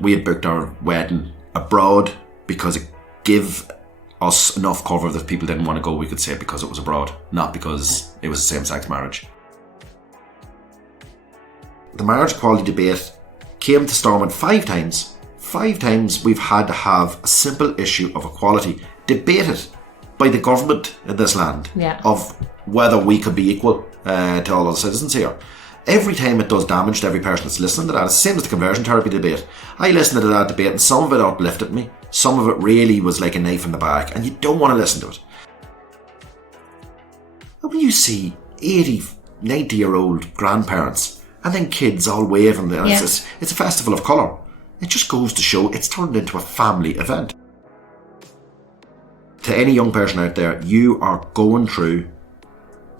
We had booked our wedding abroad because it gave us enough cover that people didn't want to go, we could say, because it was abroad, not because it was a same-sex marriage. The marriage equality debate came to Stormont 5 times. 5 times we've had to have a simple issue of equality debated by the government in this land, of whether we could be equal to all other citizens here. Every time it does damage to every person that's listening to that. It's the same as the conversion therapy debate. I listened to that debate and some of it uplifted me. Some of it really was like a knife in the back, and you don't want to listen to it. When you see 80, 90-year-old grandparents and then kids all waving, it's a festival of colour. It just goes to show it's turned into a family event. To any young person out there, you are going through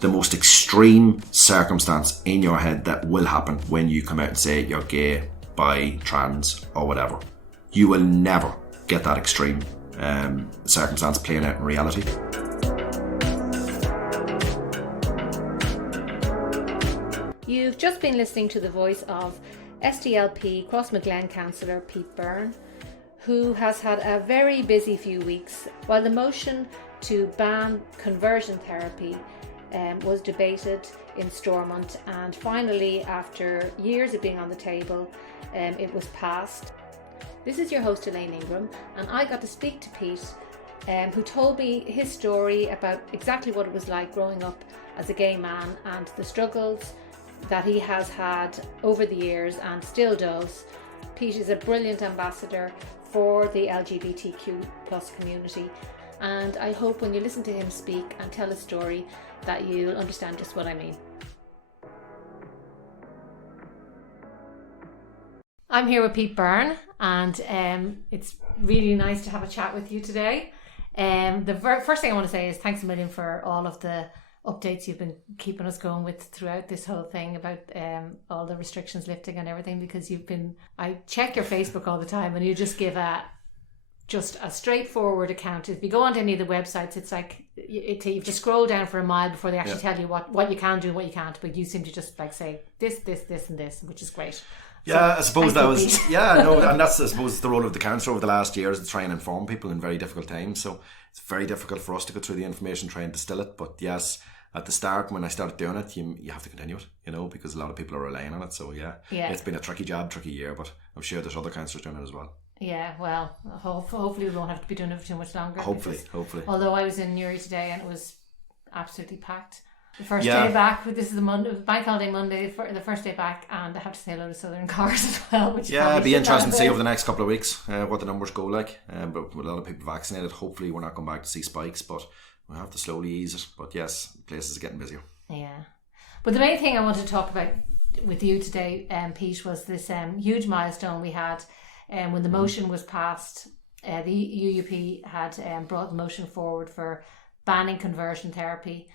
the most extreme circumstance in your head that will happen when you come out and say you're gay, bi, trans, or whatever. You will never get that extreme circumstance playing out in reality. You've just been listening to the voice of SDLP Crossmaglen Councillor Pete Byrne, who has had a very busy few weeks while the motion to ban conversion therapy was debated in Stormont, and finally, after years of being on the table, it was passed. This is your host Elaine Ingram, and I got to speak to Pete, who told me his story about exactly what it was like growing up as a gay man and the struggles that he has had over the years and still does. Pete is a brilliant ambassador for the LGBTQ plus community, and I hope when you listen to him speak and tell his story that you'll understand just what I mean. I'm here with Pete Byrne, and it's really nice to have a chat with you today. The first thing I want to say is thanks a million for all of the updates you've been keeping us going with throughout this whole thing about all the restrictions lifting and everything, because I check your Facebook all the time and you just give just a straightforward account. If you go onto any of the websites, it's like you have to scroll down for a mile before they actually tell you what you can do and what you can't, but you seem to just like say this and this, which is great. Yeah, I suppose that was, and that's, I suppose, the role of the council over the last years to try and inform people in very difficult times. So it's very difficult for us to go through the information, try and distill it. But yes, at the start, when I started doing it, you have to continue it, because a lot of people are relying on it. So it's been a tricky year, but I'm sure there's other councillors doing it as well. Yeah, well, hopefully we won't have to be doing it for too much longer. Hopefully. Although I was in Newry today and it was absolutely packed. The first day back, this is the Monday, Bank Holiday Monday, the first day back, and I have to say a load of southern cars as well. Which it'll be interesting to see over the next couple of weeks what the numbers go like. But with a lot of people vaccinated, hopefully we're not going back to see spikes, but we'll have to slowly ease it. But yes, places are getting busier. Yeah. But the main thing I wanted to talk about with you today, Pete, was this huge milestone we had when the motion was passed. The UUP had brought the motion forward for banning conversion therapy.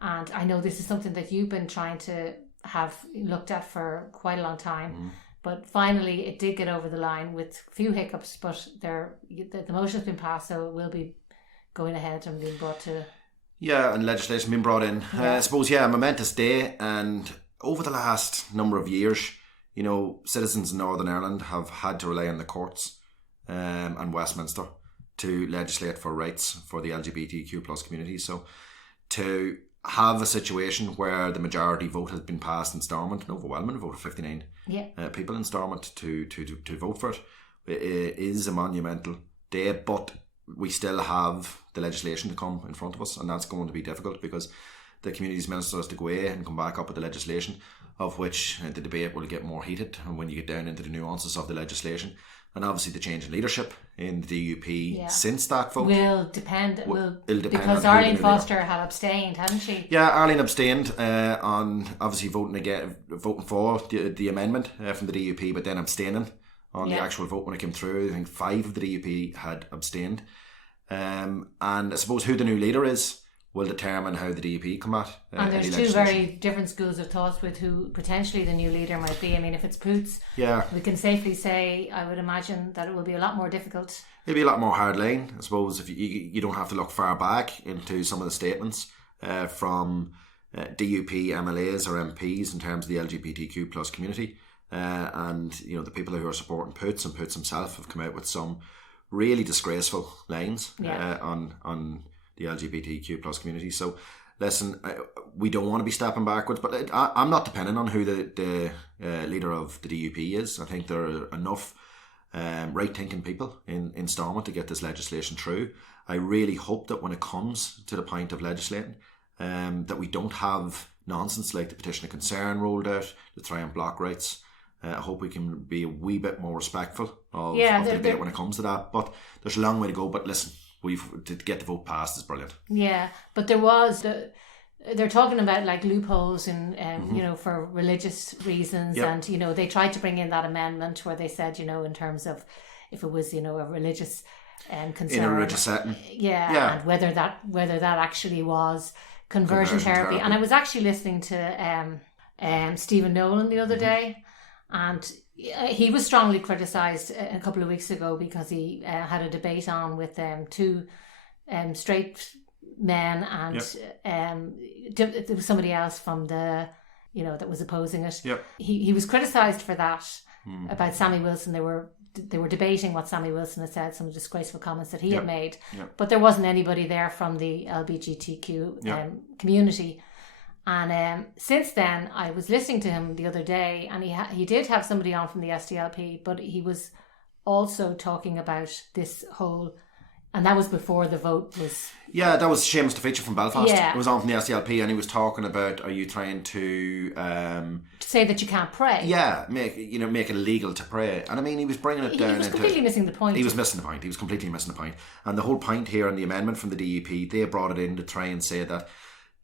And I know this is something that you've been trying to have looked at for quite a long time. But finally it did get over the line with a few hiccups, but the motion has been passed, so it will be going ahead and being brought to... Yeah, and legislation being brought in. I suppose, a momentous day. And over the last number of years, citizens in Northern Ireland have had to rely on the courts and Westminster to legislate for rights for the LGBTQ plus community. So to have a situation where the majority vote has been passed in Stormont, an overwhelming vote of 59 people in Stormont to vote for it, is a monumental day. But we still have the legislation to come in front of us, and that's going to be difficult because the Communities Minister has to go away and come back up with the legislation, of which the debate will get more heated and when you get down into the nuances of the legislation. And obviously the change in leadership in the DUP since that vote will depend because Arlene Foster had abstained, hadn't she? Yeah, Arlene abstained on obviously voting for the amendment from the DUP, but then abstaining on the actual vote when it came through. I think 5 of the DUP had abstained, and I suppose who the new leader is will determine how the DUP come at and there's two very different schools of thoughts with who potentially the new leader might be. I mean, if it's Poots, we can safely say, I would imagine, that it will be a lot more difficult. It'll be a lot more hard line, I suppose. If you don't have to look far back into some of the statements from DUP MLAs or MPs in terms of the LGBTQ plus community. And, you know, the people who are supporting Poots and Poots himself have come out with some really disgraceful lines on the LGBTQ plus community. So, listen, we don't want to be stepping backwards, but I'm not depending on who the leader of the DUP is. I think there are enough right-thinking people in Stormont to get this legislation through. I really hope that when it comes to the point of legislating, that we don't have nonsense like the petition of concern rolled out, the try and block rights. I hope we can be a wee bit more respectful of the debate when it comes to that. But there's a long way to go. But listen, to get the vote passed is brilliant. Yeah, but they're talking about like loopholes in, you know, for religious reasons. Yep. And, you know, they tried to bring in that amendment where they said, you know, in terms of if it was, you know, a religious concern. In a religious setting. Yeah. And whether that actually was conversion therapy. And I was actually listening to Stephen Nolan the other day. And he was strongly criticised a couple of weeks ago because he had a debate on with two straight men, and there was somebody else from the, you know, that was opposing it. Yep. He was criticised for that about Sammy Wilson. They were debating what Sammy Wilson had said, some disgraceful comments that he had made, but there wasn't anybody there from the LGBTQ community. And since then, I was listening to him the other day, and he did have somebody on from the SDLP, but he was also talking about this whole, and that was before the vote was... Yeah, that was Seamus DeFeature from Belfast. Yeah. It was on from the SDLP, and he was talking about, are you trying to say that you can't pray? Yeah, make it illegal to pray. And I mean, he was bringing it down. He was completely missing the point. He was missing the point. He was completely missing the point. And the whole point here in the amendment from the DUP, they brought it in to try and say that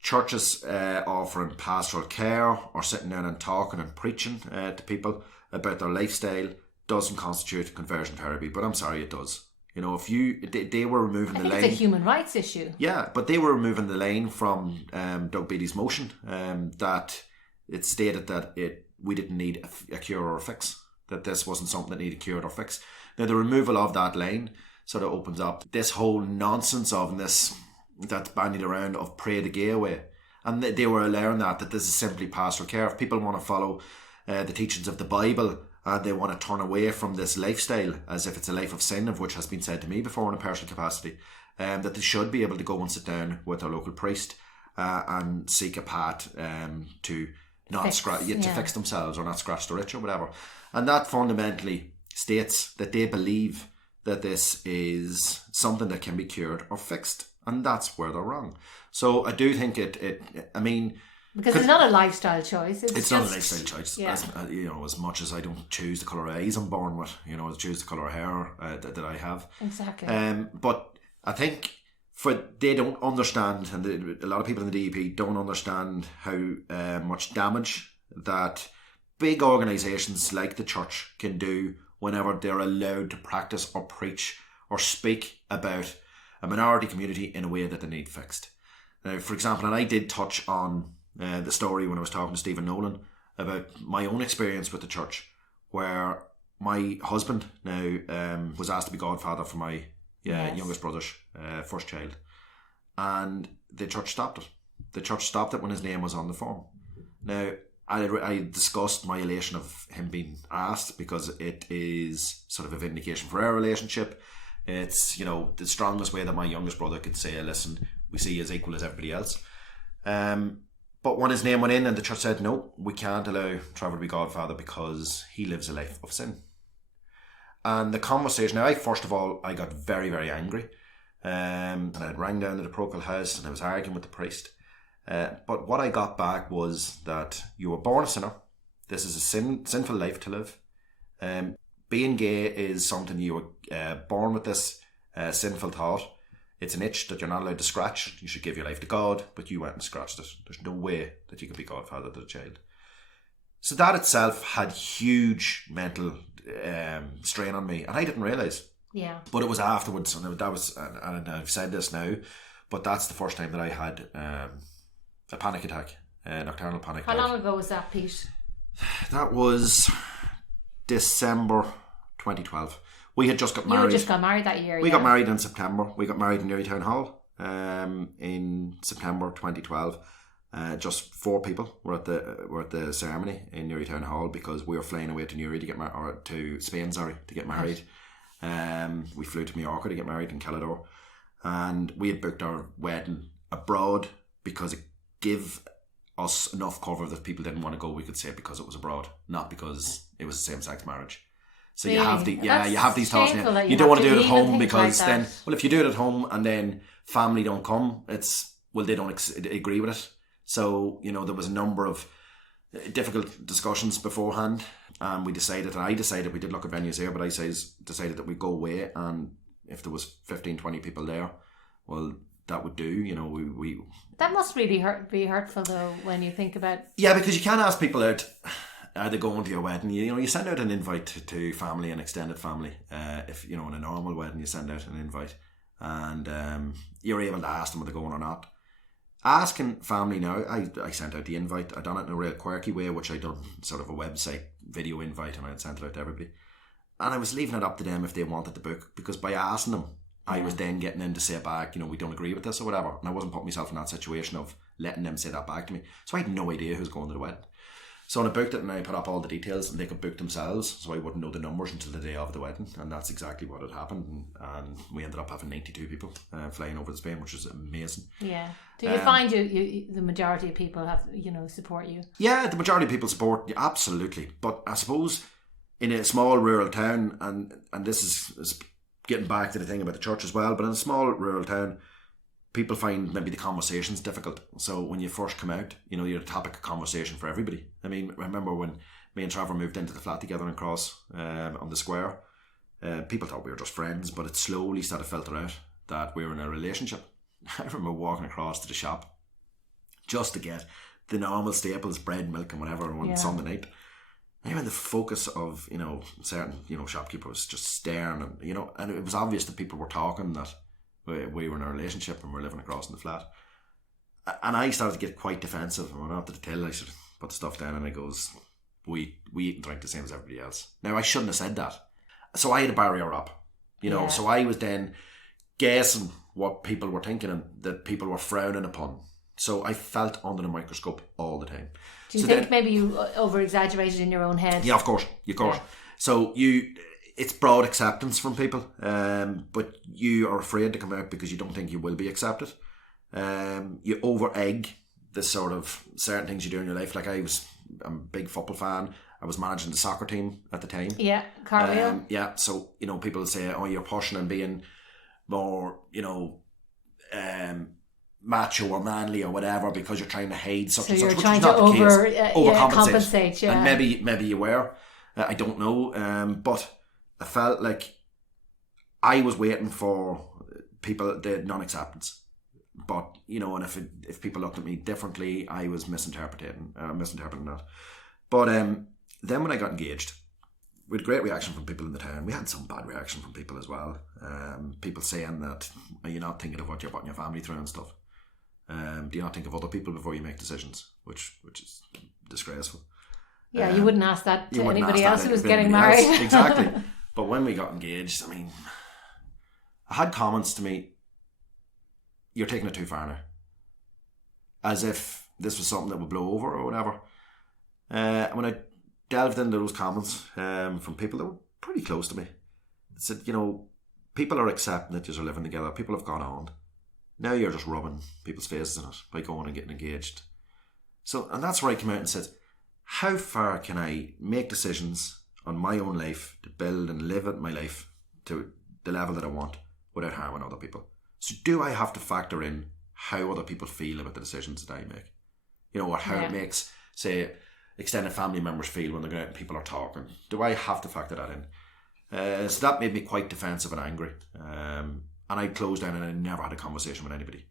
churches offering pastoral care or sitting down and talking and preaching to people about their lifestyle doesn't constitute conversion therapy. But I'm sorry, it does. You know, if they were removing the lane... it's a human rights issue. Yeah, but they were removing the lane from Doug Beattie's motion that it stated that we didn't need a cure or a fix, that this wasn't something that needed cured or fixed. Now, the removal of that lane sort of opens up this whole nonsense of this... that's bandied around of pray the gay away. And they were allowing that this is simply pastoral care. If people want to follow the teachings of the Bible and they want to turn away from this lifestyle as if it's a life of sin, of which has been said to me before in a personal capacity, that they should be able to go and sit down with their local priest and seek a path to not fix themselves or not scratch their itch or whatever. And that fundamentally states that they believe that this is something that can be cured or fixed. And that's where they're wrong. So I do think because it's not a lifestyle choice. It's not a lifestyle choice. Yeah. As much as I don't choose the colour of eyes I'm born with, I choose the colour of hair that I have. Exactly. But I think they don't understand, and a lot of people in the DUP don't understand how much damage that big organisations like the church can do whenever they're allowed to practice or preach or speak about a minority community in a way that they need fixed. Now, for example, and I did touch on the story when I was talking to Stephen Nolan about my own experience with the church, where my husband now was asked to be godfather for my youngest brother's first child, and the church stopped it. The church stopped it when his name was on the form. Now, I discussed my elation of him being asked because it is sort of a vindication for our relationship. It's, the strongest way that my youngest brother could say, listen, we see you as equal as everybody else. But when his name went in and the church said, no, we can't allow Trevor to be godfather because he lives a life of sin. And the conversation, now, first of all, I got very, very angry. And I rang down to the parochial house and I was arguing with the priest. But what I got back was that you were born a sinner. This is a sinful life to live. Being gay is something you were born with this sinful thought. It's an itch that you're not allowed to scratch. You should give your life to God, but you went and scratched it. There's no way that you can be godfather to the child. So that itself had huge mental strain on me, and I didn't realise. Yeah. But it was afterwards, and I've said this now, but that's the first time that I had a panic attack, a nocturnal panic attack. How long ago was that, Pete? That was December 2012. We had just got married. You had just got married that year. We got married in September. We got married in Newry Town Hall in September 2012. Just 4 people were at the ceremony in Newry Town Hall because we were flying away to Newry to get to Spain, to get married. We flew to Mallorca to get married in Calidore, and we had booked our wedding abroad because it gave us enough cover that people didn't want to go. We could say because it was abroad, not because it was a same-sex marriage. So really? you have these thoughts. You don't want to do it at home because then, well, if you do it at home and then family don't come, they don't agree with it. So, there was a number of difficult discussions beforehand, and I decided, we did look at venues here, but I decided that we'd go away, and if there was 15, 20 people there, well, that would do, we That must really be hurtful though, when you think about... Yeah, because you can't ask people out, are they going to your wedding? You send out an invite to family and extended family. If, in a normal wedding, you send out an invite, and you're able to ask them whether they're going or not. Asking family now, I sent out the invite. I done it in a real quirky way, which I done sort of a website video invite, and I had sent it out to everybody. And I was leaving it up to them if they wanted to book, because by asking them, I was then getting them to say back, we don't agree with this or whatever. And I wasn't putting myself in that situation of letting them say that back to me. So I had no idea who was going to the wedding. So when I booked it, and I put up all the details, and they could book themselves, so I wouldn't know the numbers until the day of the wedding, and that's exactly what had happened. And we ended up having 92 people flying over to Spain, which was amazing. Yeah. Do you find the majority of people have support you? Yeah, the majority of people support you, absolutely. But I suppose in a small rural town, and this is getting back to the thing about the church as well, but in a small rural town, people find maybe the conversations difficult. So when you first come out, you're a topic of conversation for everybody. I mean, I remember when me and Trevor moved into the flat together in Cross on the square, people thought we were just friends, but it slowly started to filter out that we were in a relationship. I remember walking across to the shop just to get the normal staples, bread, milk and whatever on Sunday night. And even the focus of, certain, shopkeepers just staring and it was obvious that people were talking that we were in a relationship and we were living across in the flat. And I started to get quite defensive. And when I went to the till, I sort of put the stuff down and I goes, we eat and drink the same as everybody else. Now, I shouldn't have said that. So I had a barrier up, so I was then guessing what people were thinking and that people were frowning upon. So I felt under the microscope all the time. Do you think maybe you over-exaggerated in your own head? Yeah, of course. Yeah. So it's broad acceptance from people, but you are afraid to come out because you don't think you will be accepted. You over-egg the sort of certain things you do in your life. Like I'm a big football fan. I was managing the soccer team at the time. Yeah, cartwheel. Yeah, so, people say, oh, you're pushing and being more, macho or manly or whatever because you're trying to hide such and such. So you're trying to overcompensate. Yeah. And maybe you were. I don't know. But I felt like I was waiting for people, the non-acceptance. But, and if people looked at me differently, I was misinterpreting that. But then when I got engaged, we had great reaction from people in the town. We had some bad reaction from people as well. People saying that, are you not thinking of what you're putting your family through and stuff? Do you not think of other people before you make decisions? Which is disgraceful. Yeah, you wouldn't ask that to anybody else who was getting married. Exactly. But when we got engaged, I had comments to me, you're taking it too far now. As if this was something that would blow over or whatever. When I delved into those comments from people that were pretty close to me, it said, people are accepting that you're living together. People have gone on. Now you're just rubbing people's faces in it by going and getting engaged. So, and that's where I came out and said, how far can I make decisions on my own life to build and live out my life to the level that I want without harming other people? So do I have to factor in how other people feel about the decisions that I make? Or how it makes, say, extended family members feel when they're going out and people are talking. Do I have to factor that in? So that made me quite defensive and angry. And I closed down and I never had a conversation with anybody.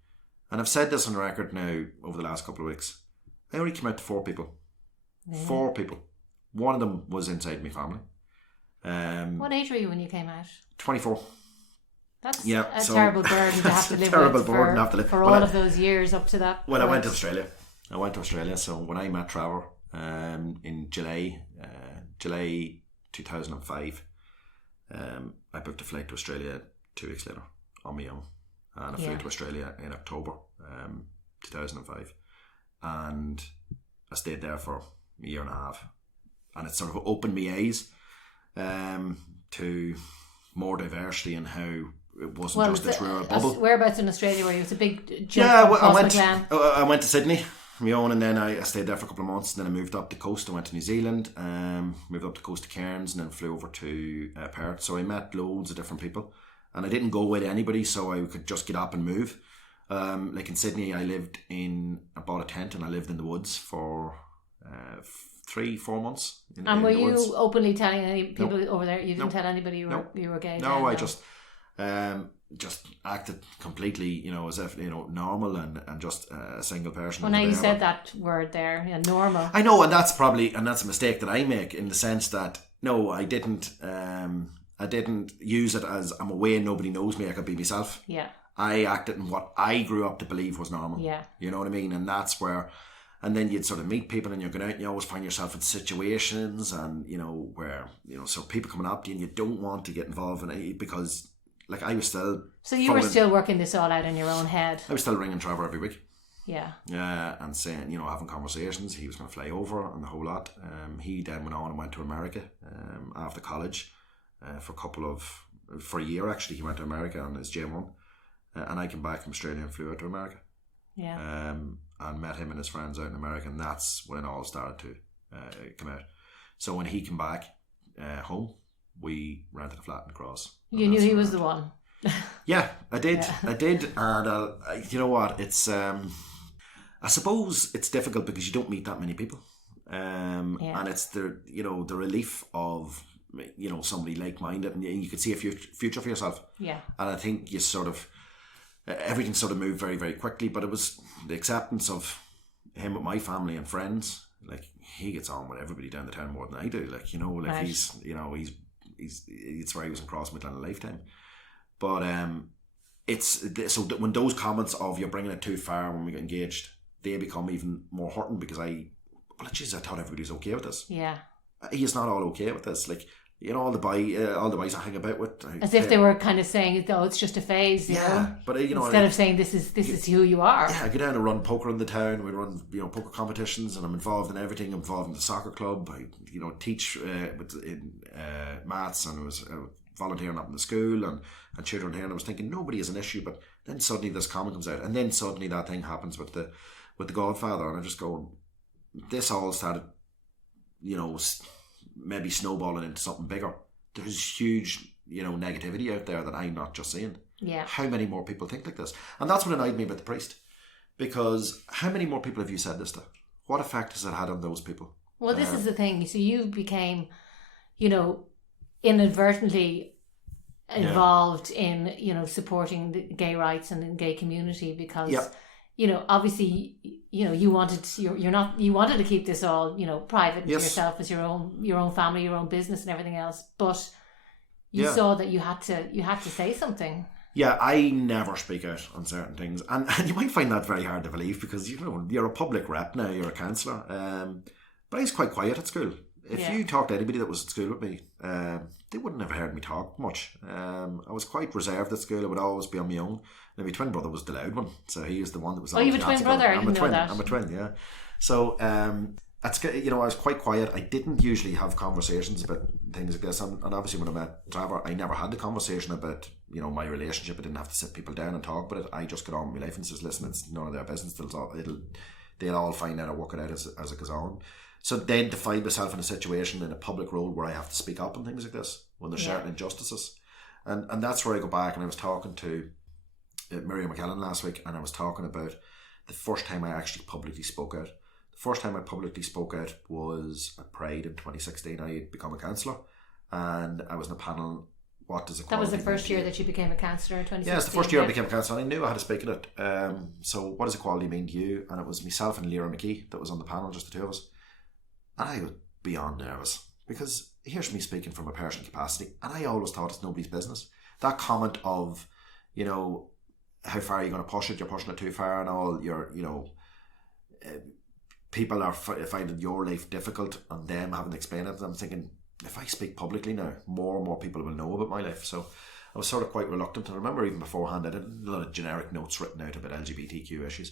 And I've said this on record now over the last couple of weeks. I only came out to 4 people. Yeah. 4 people. One of them was inside my family. What age were you when you came out? 24. That's a terrible burden to have to live with for all of those years up to that point. I went to Australia. So when I met Trevor in July 2005, I booked a flight to Australia 2 weeks later on my own. And I flew to Australia in October 2005. and I stayed there for a year and a half, and it sort of opened my eyes to more diversity and how it wasn't just this rural bubble. Whereabouts in Australia were you? It was a big jump. Yeah, well, I went to Sydney, my own, and then I stayed there for a couple of months, and then I moved up the coast. I went to New Zealand, moved up the coast to Cairns, and then flew over to Perth. So I met loads of different people, and I didn't go with anybody, so I could just get up and move. Like in Sydney, I bought a tent and I lived in the woods for 3-4 months. And were you openly telling any people over there? You didn't tell anybody you were gay? No, I just acted completely, as if, normal and just a single person. Well, now you said that word there, normal. I know, and that's a mistake that I make, in the sense that, no, I didn't use it as I'm away and nobody knows me, I could be myself. Yeah. I acted in what I grew up to believe was normal. Yeah. You know what I mean? And that's where, and then you'd sort of meet people and you're going out and you always find yourself in situations and, where, so people coming up to you and you don't want to get involved in it because, like, I was still... So you were still working this all out in your own head? I was still ringing Trevor every week. Yeah. And saying, having conversations. He was going to fly over and the whole lot. He then went on and went to America after college for a year, actually. He went to America on his J1. And I came back from Australia and flew out to America. Yeah. And met him and his friends out in America, and that's when it all started to come out. So when he came back home, we rented a flat in the Cross. You knew he was the one. Yeah, I did. Yeah. I did, and you know what? It's I suppose it's difficult because you don't meet that many people, and it's the the relief of somebody like-minded, and you could see a future for yourself. Yeah, and I think you sort of. Everything sort of moved very, very quickly, but it was the acceptance of him with my family and friends. Like, he gets on with everybody down the town more than I do. Like, right. he's it's where he was in Crossmaglen a lifetime. But so when those comments of you're bringing it too far when we get engaged, they become even more hurting because I thought everybody was okay with this. Yeah, he's not all okay with this. Like. All the boys I hang about with, as if they were kind of saying, "Oh, it's just a phase." You know? But instead of saying this is who you are. Yeah, I go down and run poker in the town. We run poker competitions, and I'm involved in everything. I'm involved in the soccer club. I teach in maths, and I was volunteering up in the school and children here. And I was thinking nobody is an issue, but then suddenly this comment comes out, and then suddenly that thing happens with the Godfather, and I just go, this all started, maybe snowballing into something bigger. There's huge, negativity out there that I'm not just seeing. Yeah. How many more people think like this? And that's what annoyed me about the priest. Because how many more people have you said this to? What effect has it had on those people? Well, this is the thing. So you became, inadvertently involved in, supporting the gay rights and the gay community because... Yep. Obviously, you wanted to keep this all, private to yourself as your own family, your own business, and everything else. But you saw that you had to say something. Yeah, I never speak out on certain things, and you might find that very hard to believe because you're a public rep now, you're a councillor. But I was quite quiet at school. If you talked to anybody that was at school with me, they wouldn't have heard me talk much. I was quite reserved at school. I would always be on my own. Now, my twin brother was the loud one, so he was the one that was. Oh, you have a twin brother? I didn't know that. I'm a twin, yeah. So, I was quite quiet. I didn't usually have conversations about things like this, and obviously when I met Trevor, I never had the conversation about my relationship. I didn't have to sit people down and talk about it. I just got on with my life and says, listen, it's none of their business. They'll all find out or work it out as it goes on. So then to find myself in a situation in a public road where I have to speak up and things like this when there's certain injustices, and that's where I go back. And I was talking to Miriam McKellen last week, and I was talking about the first time I actually publicly spoke out. The first time I publicly spoke out was at Pride in 2016. I had become a councillor, and I was in a panel. What does equality? That was the first year that you became a councillor in 2016. Yeah, it's the first year I became a councillor. I knew I had to speak in it. So what does equality mean to you? And it was myself and Lyra McKee that was on the panel, just the two of us. And I was beyond nervous because here's me speaking from a personal capacity, and I always thought it's nobody's business. That comment of, how far are you going to push it? You're pushing it too far, and all your, people are finding your life difficult, and them having to explain it. And I'm thinking, if I speak publicly now, more and more people will know about my life. So I was sort of quite reluctant. And I remember even beforehand, I had a lot of generic notes written out about LGBTQ issues.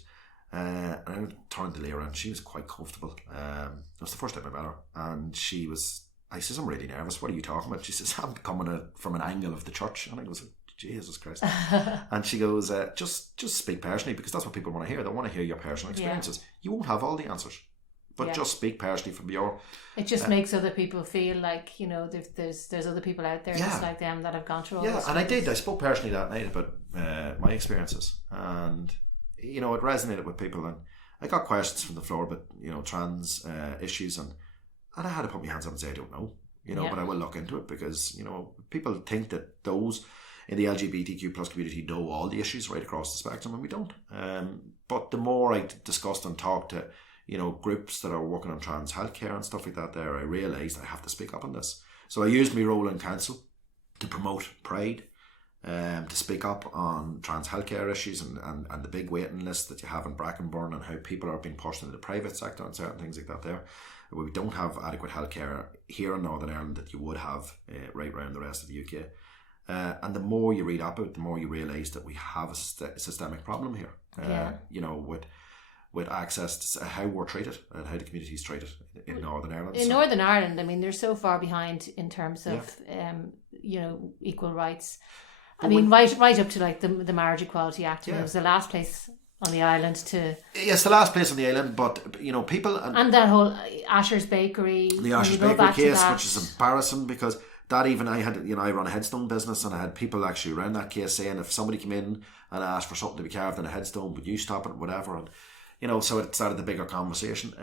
And I turned to Leah and she was quite comfortable. It was the first time I met her. And I says, I'm really nervous. What are you talking about? She says, I'm coming from an angle of the church. And I goes, Jesus Christ. And she goes, just speak personally, because that's what people want to hear. They want to hear your personal experiences. You won't have all the answers, but just speak personally from your... It just makes other people feel like, there's other people out there just like them that have gone through all this. Yeah, and I did. I spoke personally that night about my experiences, and it resonated with people, and I got questions from the floor about trans issues, and I had to put my hands up and say I don't know, but I will look into it, because people think that those in the LGBTQ plus community know all the issues right across the spectrum, and we don't. But the more I discussed and talked to groups that are working on trans healthcare and stuff like that, I realised I have to speak up on this. So I used my role in council to promote Pride, to speak up on trans healthcare issues and the big waiting list that you have in Brackenburn, and how people are being pushed into the private sector and certain things like that there. We don't have adequate healthcare here in Northern Ireland that you would have right around the rest of the UK. And the more you read up it, the more you realise that we have a systemic problem here. With access to how we're treated and how the community is treated in Northern Ireland. In Northern Ireland, I mean, they're so far behind in terms of, equal rights. Right up to like the Marriage Equality Act. It was the last place on the island to... Yes, the last place on the island, but, people... And that whole Asher's Bakery... The Asher's Bakery case, which is embarrassing, because that even I had, I run a headstone business, and I had people actually around that case saying, if somebody came in and asked for something to be carved in a headstone, would you stop it, whatever, and... so it started the bigger conversation.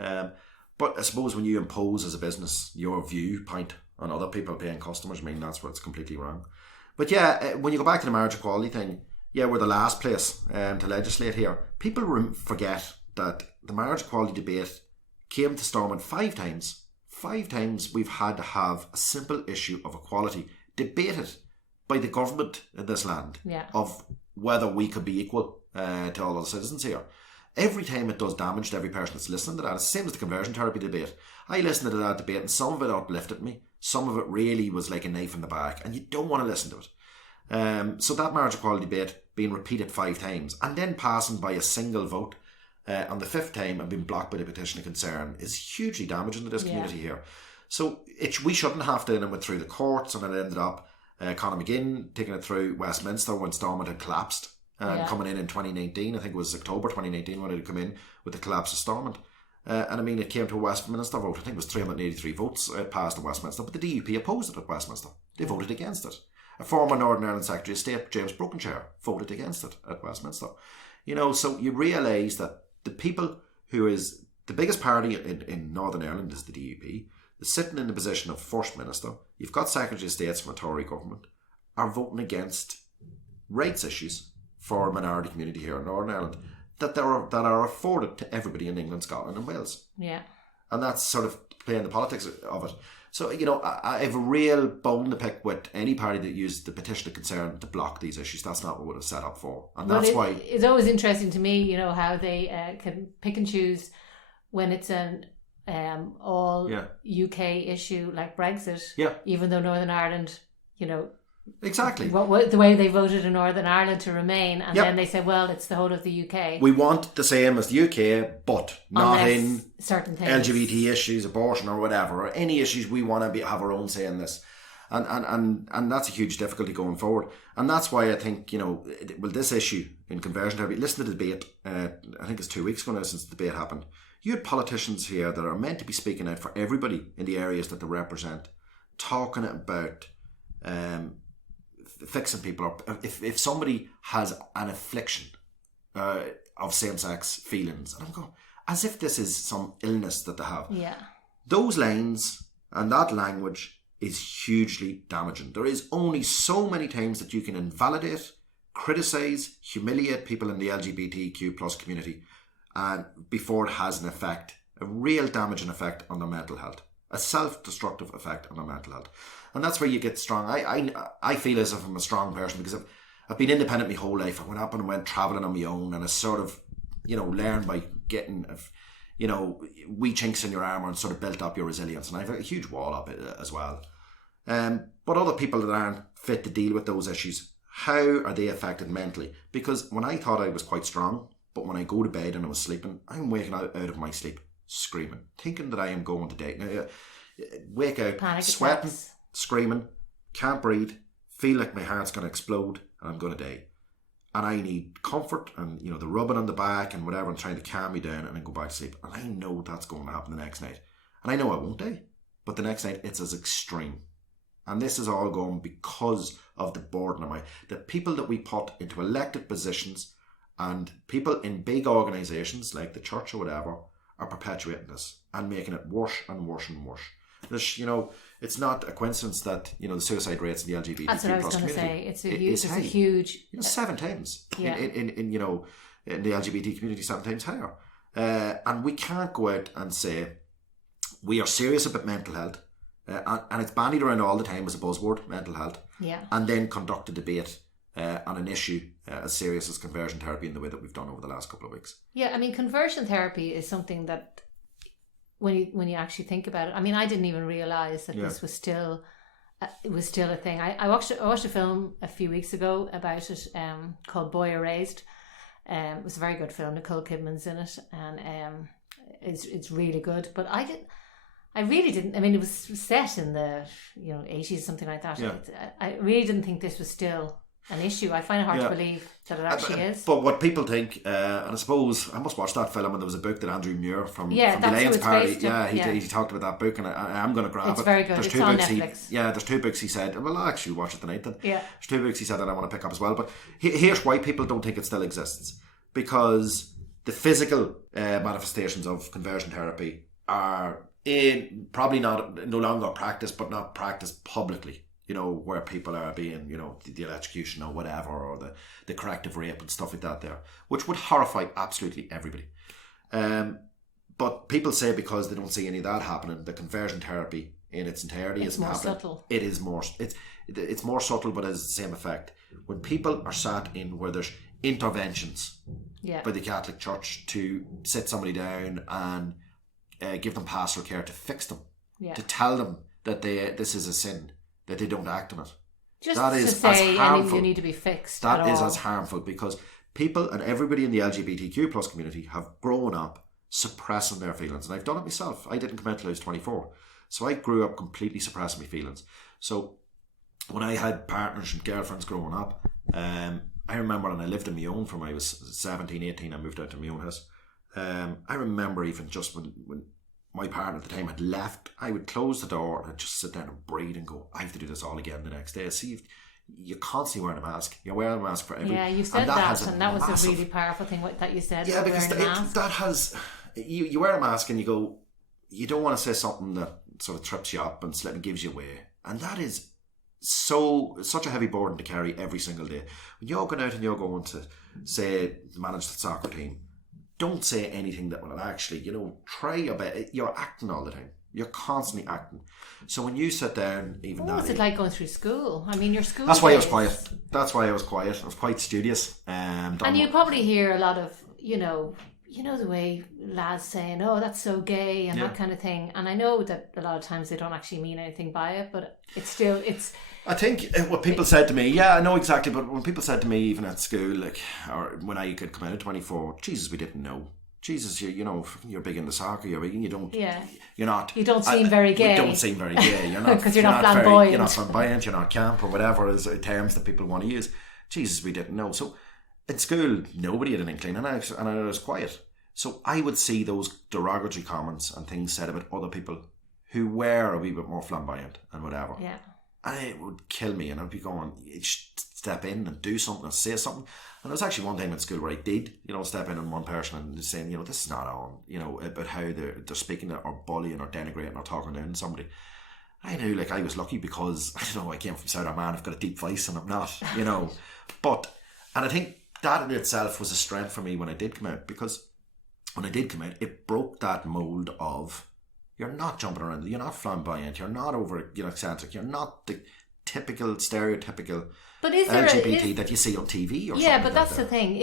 But I suppose when you impose as a business your viewpoint on other people paying customers, that's where it's completely wrong. But when you go back to the marriage equality thing, we're the last place to legislate here. People forget that the marriage equality debate came to Stormont 5 times. 5 times we've had to have a simple issue of equality debated by the government in this land of whether we could be equal to all other citizens here. Every time it does damage to every person that's listening to that. It's the same as the conversion therapy debate. I listened to that debate, and some of it uplifted me. Some of it really was like a knife in the back, and you don't want to listen to it. So that marriage equality debate being repeated 5 times and then passing by a single vote on the 5th time and being blocked by the petition of concern is hugely damaging to this community here. So we shouldn't have to, and it went through the courts, and it ended up Conor McGinn taking it through Westminster when Stormont had collapsed. Coming in 2019, I think it was October 2019 when it had come in with the collapse of Stormont. And it came to a Westminster vote. I think it was 383 votes passed in Westminster, but the DUP opposed it at Westminster. They voted against it. A former Northern Ireland Secretary of State, James Brokenshire, voted against it at Westminster. So you realise that the people who is the biggest party in Northern Ireland is the DUP. They're sitting in the position of First Minister. You've got Secretary of States from a Tory government are voting against rights issues for a minority community here in Northern Ireland that are afforded to everybody in England, Scotland and Wales. Yeah. And that's sort of playing the politics of it. So, I have a real bone to pick with any party that used the petition of concern to block these issues. That's not what it was set up for. And that's why... It's always interesting to me, how they can pick and choose when it's an all UK issue like Brexit. Yeah. Even though Northern Ireland, Exactly. The way they voted in Northern Ireland to remain, and then they said, well, it's the whole of the UK. We want the same as the UK, but not unless in certain things. LGBT issues, abortion or whatever, or any issues we want to have our own say in this. And that's a huge difficulty going forward. And that's why I think, this issue in conversion therapy, listen to the debate, I think it's 2 weeks ago now since the debate happened. You had politicians here that are meant to be speaking out for everybody in the areas that they represent, talking about fixing people up. If somebody has an affliction of same-sex feelings, and I'm going, as if this is some illness that they have. Yeah. Those lines and that language is hugely damaging. There is only so many times that you can invalidate, criticise, humiliate people in the LGBTQ plus community, and before it has an effect, a real damaging effect on their mental health, a self-destructive effect on their mental health. And that's where you get strong. I feel as if I'm a strong person because I've been independent my whole life. I went up and went travelling on my own, and I sort of, learned by getting, wee chinks in your armour and sort of built up your resilience. And I have a huge wall up as well. But other people that aren't fit to deal with those issues, how are they affected mentally? Because when I thought I was quite strong But when I go to bed and I was sleeping, I'm waking out of my sleep screaming, thinking that I am going to die. Now, wake out, Panic sweating, attacks. screaming, can't breathe, feel like my heart's going to explode and I'm going to die. And I need comfort and, you know, the rubbing on the back and whatever and trying to calm me down and then go back to sleep. And I know that's going to happen the next night. And I know I won't die. But the next night, it's as extreme. And this is all going because of the burden of the people that we put into elected positions and people in big organisations like the church or whatever are perpetuating this and making it worse and worse and worse. There's, you know, it's not a coincidence that, you know, the suicide rates in the LGBTQ That's what I was plus going to community say. It's a huge... You know, 7 times Yeah. in you know, in the LGBT community, 7 times higher. And we can't go out and say we are serious about mental health, and it's bandied around all the time as a buzzword, mental health, and then conduct a debate on an issue as serious as conversion therapy in the way that we've done over the last couple of weeks. Yeah, I mean, conversion therapy is something that when you actually think about it, I mean, I didn't even realise that this was still a thing. I watched a film a few weeks ago about it called Boy Erased. It was a very good film. Nicole Kidman's in it, and it's really good. But I really didn't. I mean, it was set in the 80s, something like that. Yeah. I really didn't think this was still an issue. I find it hard to believe that it actually is. But what people think, and I suppose I must watch that film, and there was a book that Andrew Muir from the Lions Party, he talked about that book, and I'm going to grab it. It's very good. It's on Netflix. There's 2 books he said, well, I'll actually watch it tonight then. Yeah. There's 2 books he said that I want to pick up as well. But here's why people don't think it still exists. Because the physical manifestations of conversion therapy are probably no longer practiced, but not practiced publicly. You know, where people are being, you know, the electrocution or whatever, or the corrective rape and stuff like that there, which would horrify absolutely everybody. But people say because they don't see any of that happening, the conversion therapy in its entirety isn't happening. Subtle. It is more it's more subtle, but it has the same effect. When people are sat in where there's interventions by the Catholic Church to sit somebody down and give them pastoral care to fix them, to tell them that this is a sin, that they don't act on it. Just that to is say as harmful. You need to be fixed. That is as harmful because people and everybody in the LGBTQ plus community have grown up suppressing their feelings. And I've done it myself. I didn't come out till I was 24. So I grew up completely suppressing my feelings. So when I had partners and girlfriends growing up, I remember, and I lived on my own from when I was 17, 18, I moved out to my own house. I remember even just when my partner at the time had left, I would close the door and I'd just sit down and breathe and go, I have to do this all again the next day. See, you're constantly wearing a mask. You're wearing a mask for everything. Yeah, you said that, and that was a really powerful thing that you said. Yeah, because that has... You wear a mask and you go, you don't want to say something that sort of trips you up and gives you away. And that is such a heavy burden to carry every single day. When you're going out and you're going to, say, manage the soccer team, don't say anything that will actually, try your best. You're acting all the time. You're constantly acting. So when you sit down, even what was it like going through school? I mean, your school. That's why I was quiet. I was quite studious. And you probably hear a lot of, the way lads saying, "Oh, that's so gay," and that kind of thing. And I know that a lot of times they don't actually mean anything by it, but it's. I think what people said to me, I know exactly, but when people said to me, even at school, or when I could come out at 24, Jesus, we didn't know. Jesus, you're big into soccer, you're big, and you don't. Yeah. You're not. You don't seem very gay. You don't seem very gay. You're not. Because you're not flamboyant. You're not flamboyant. You're not camp or whatever is terms that people want to use. Jesus, we didn't know. So at school, nobody had an inkling, and I was quiet. So I would see those derogatory comments and things said about other people who were a wee bit more flamboyant and whatever. Yeah. And it would kill me, and I'd be going, step in and do something and say something. And there was actually one time at school where I did, step in on one person and saying, this is not on, about how they're speaking or bullying or denigrating or talking down to somebody. I knew, I was lucky because, I came from South Armagh, I've got a deep voice and I'm not, But, and I think that in itself was a strength for me when I did come out, because when I did come out, it broke that mould of, you're not jumping around, you're not flamboyant, you're not over, eccentric, you're not the typical, stereotypical LGBT that you see on TV or something. Yeah, but that's the thing.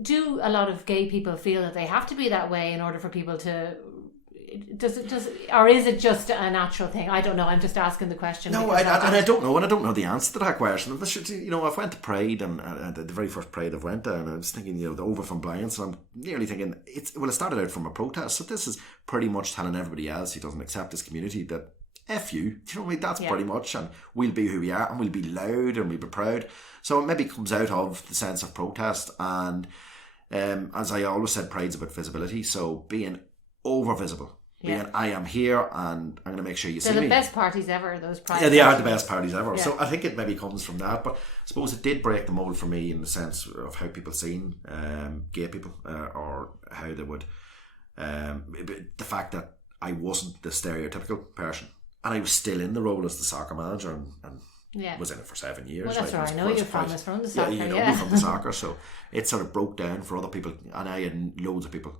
Do a lot of gay people feel that they have to be that way in order for people to or is it just a natural thing? I don't know. I'm just asking the question. No, I don't know, and I don't know the answer to that question. I've went to Pride, and the very first Pride I've went to, and I was thinking, the over from Blyance, and I'm nearly thinking it started out from a protest, so this is pretty much telling everybody else who doesn't accept this community that F you. Do you know what I mean? That's pretty much, and we'll be who we are, and we'll be loud, and we'll be proud. So it maybe comes out of the sense of protest, and as I always said, Pride's about visibility, so being over visible. Being, I am here and I'm going to make sure you see me. They're the best parties ever, those Pride. Yeah, they are the best parties ever. Yeah. So I think it maybe comes from that, but I suppose it did break the mould for me in the sense of how people seen gay people, or how they would, the fact that I wasn't the stereotypical person, and I was still in the role as the soccer manager, and was in it for 7 years. Well, that's right. I know you're from the soccer. Yeah, you know me from the soccer, so it sort of broke down for other people, and I had loads of people,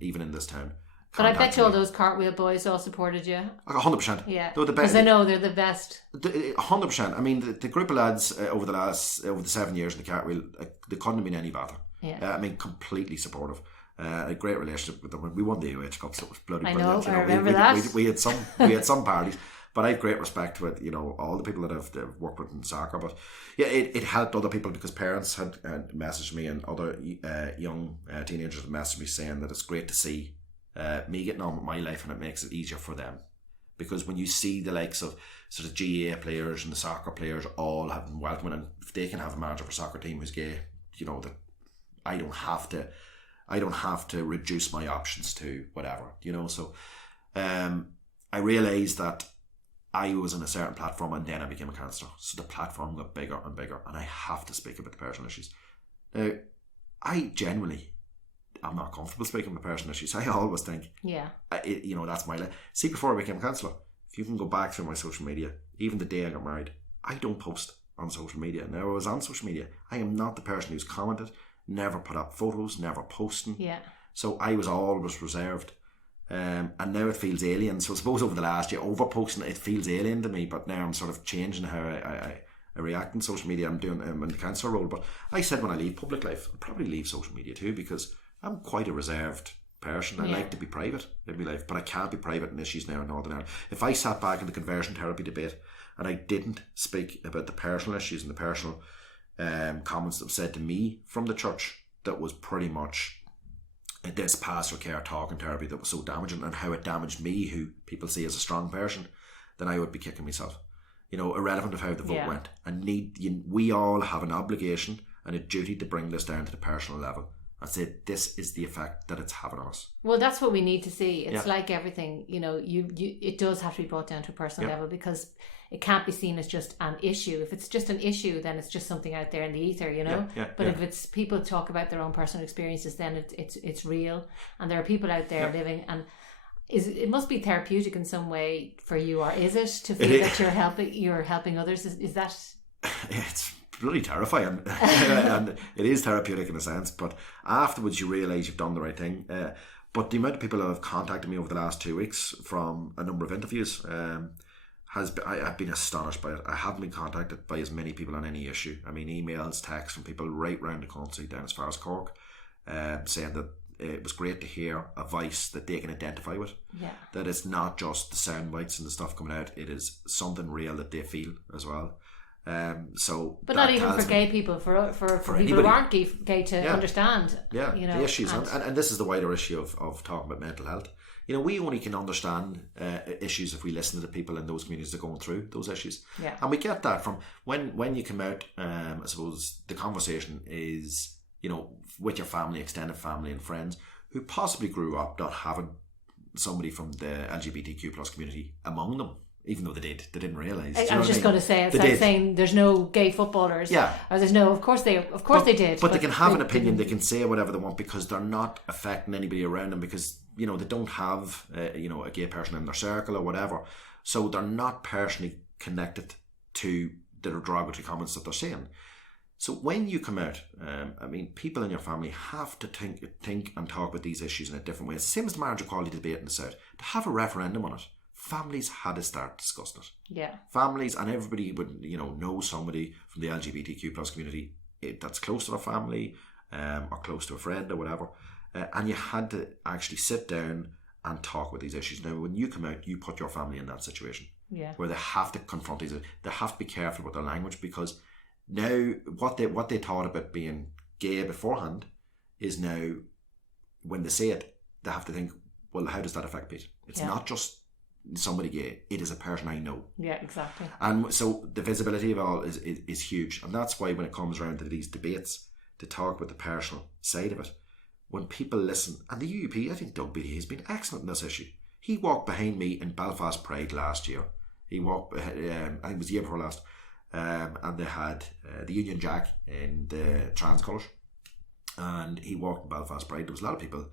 even in this town. But I bet you all those cartwheel boys all supported you. 100%. Yeah, because I know they're the best. 100%. I mean, the group of lads over the 7 years in the cartwheel, they couldn't have been any better. Yeah. I mean, completely supportive. A great relationship with them. We won the UH Cup, so it was bloody brilliant. I remember that. We had some parties. But I have great respect with, all the people that I've worked with in soccer. But yeah, it helped other people because parents had messaged me, and other young teenagers had messaged me saying that it's great to see me getting on with my life, and it makes it easier for them. Because when you see the likes of sort of GA players and the soccer players all having welcoming, and if they can have a manager for a soccer team who's gay, that I don't have to reduce my options to whatever, So I realised that I was on a certain platform, and then I became a councillor. So the platform got bigger and bigger, and I have to speak about the personal issues. Now, I'm not comfortable speaking about personal issues. I always think, that's my life. See, before I became councillor, if you can go back through my social media, even the day I got married, I don't post on social media. Now, I was on social media. I am not the person who's commented, never put up photos, never posting. Yeah. So I was always reserved. And now it feels alien. So I suppose over the last year, over posting, it feels alien to me. But now I'm sort of changing how I react in social media. I'm in the councillor role. But I said when I leave public life, I'll probably leave social media too, because I'm quite a reserved person. I like to be private in my life, but I can't be private in issues now in Northern Ireland. If I sat back in the conversion therapy debate and I didn't speak about the personal issues and the personal comments that were said to me from the church, that was pretty much this pastor care talking therapy that was so damaging, and how it damaged me, who people see as a strong person, then I would be kicking myself. Irrelevant of how the vote went. We all have an obligation and a duty to bring this down to the personal level. I said, this is the effect that it's having on us. Well, that's what we need to see. It's like everything, it does have to be brought down to a personal level, because it can't be seen as just an issue. If it's just an issue, then it's just something out there in the ether, But if it's people talk about their own personal experiences, then it's real. And there are people out there living, and it must be therapeutic in some way for you, or is it to feel that you're helping others? Is that? It's bloody terrifying. And it is therapeutic in a sense, but afterwards you realise you've done the right thing. But the amount of people that have contacted me over the last 2 weeks from a number of interviews, I've been astonished by it. I haven't been contacted by as many people on any issue. I mean, emails, texts from people right round the country, down as far as Cork, saying that it was great to hear a voice that they can identify with. Yeah. That it's not just the sound bites and the stuff coming out, it is something real that they feel as well. But not even for gay people, for people anybody who aren't gay to understand. Yeah, the issues, and this is the wider issue of talking about mental health. We only can understand issues if we listen to the people in those communities that are going through those issues. Yeah. And we get that from when you come out. I suppose the conversation is, with your family, extended family and friends who possibly grew up not having somebody from the LGBTQ plus community among them. Even though they didn't realise. I was just going to say, it's like saying there's no gay footballers. Yeah. Or there's no, of course they did. But they can have an opinion, they can say whatever they want, because they're not affecting anybody around them, because, they don't have, a gay person in their circle or whatever. So they're not personally connected to the derogatory comments that they're saying. So when you come out, people in your family have to think and talk about these issues in a different way. It's the same as the marriage equality debate in the South. To have a referendum on it, families had to start discussing it. Yeah. Families, and everybody would, know somebody from the LGBTQ plus community that's close to their family, or close to a friend or whatever. And you had to actually sit down and talk about these issues. Now, when you come out, you put your family in that situation Yeah. where they have to confront these. They have to be careful with their language, because now what they thought about being gay beforehand is now, when they say it, they have to think, well, how does that affect Pete? It's not just somebody gay, it is a person I know. Yeah, exactly. And so the visibility of it all is huge. And that's why when it comes around to these debates, to talk about the personal side of it, when people listen, and the UUP, I think Doug Beattie has been excellent in this issue. He walked behind me in Belfast Pride last year. He walked, I think it was the year before last, and they had the Union Jack in the trans colours, and he walked in Belfast Pride. There was a lot of people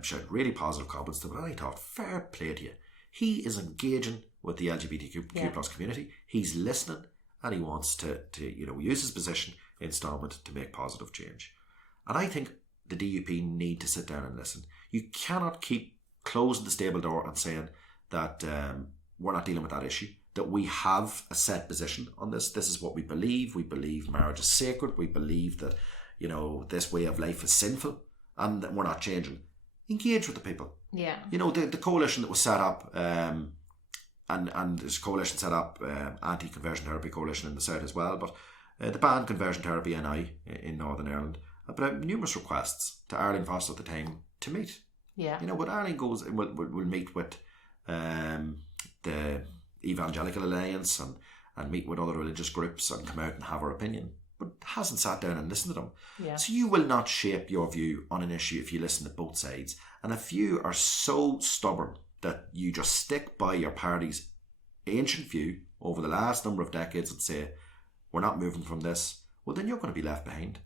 shouting really positive comments to him, and I thought, fair play to you. He is engaging with the LGBTQ plus community. He's listening, and he wants to use his position in Stormont to make positive change. And I think the DUP need to sit down and listen. You cannot keep closing the stable door and saying that we're not dealing with that issue, that we have a set position on this. This is what we believe. We believe marriage is sacred. We believe that, this way of life is sinful, and that we're not changing. Engage with the people. Yeah. The coalition that was set up, and there's a coalition set up, anti-conversion therapy coalition in the south as well, but the banned conversion therapy NI in Northern Ireland, put out numerous requests to Arlene Foster at the time to meet. Yeah. When Arlene goes, we'll meet with the Evangelical Alliance and meet with other religious groups and come out and have her opinion, but hasn't sat down and listened to them. Yeah. So you will not shape your view on an issue if you listen to both sides. And if you are so stubborn that you just stick by your party's ancient view over the last number of decades and say, we're not moving from this, well, then you're going to be left behind,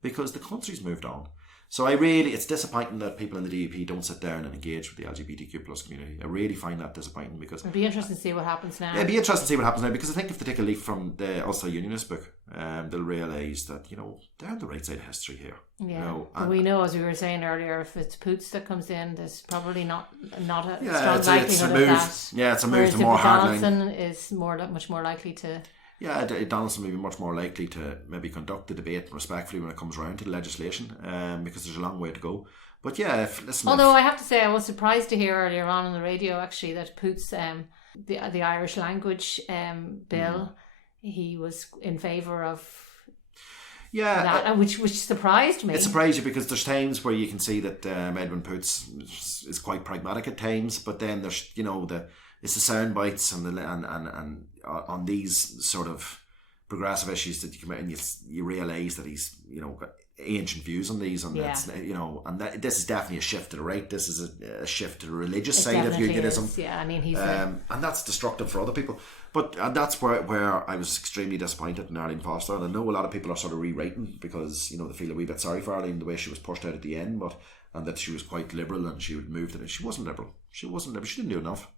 because the country's moved on. So it's disappointing that people in the DUP don't sit down and engage with the LGBTQ plus community. I really find that disappointing, because it'd be interesting to see what happens now. Yeah, it'd be interesting to see what happens now, because I think if they take a leaf from the Ulster Unionist book, they'll realise that, they're on the right side of history here. Yeah, but we know, as we were saying earlier, if it's Poots that comes in, there's probably not a strong likelihood of that. Yeah, it's a move Whereas to more hardline. Donaldson is much more likely to. Yeah, Donaldson may be much more likely to maybe conduct the debate respectfully when it comes around to the legislation, because there's a long way to go. But yeah, I have to say, I was surprised to hear earlier on the radio actually that Poots, the Irish language bill, he was in favour of. Yeah, that, which surprised me. It surprised you, because there's times where you can see that Edwin Poots is quite pragmatic at times, but then there's it's the sound bites and on these sort of progressive issues that you come out and you realise that he's got ancient views on these, and that's this is definitely a shift to the right. This is a shift to the religious side of unionism. Yeah, I mean he's and that's destructive for other people. But that's where I was extremely disappointed in Arlene Foster, and I know a lot of people are sort of rewriting because they feel a wee bit sorry for Arlene the way she was pushed out at the end, and that she was quite liberal and she would move to it. She wasn't liberal. She didn't do enough.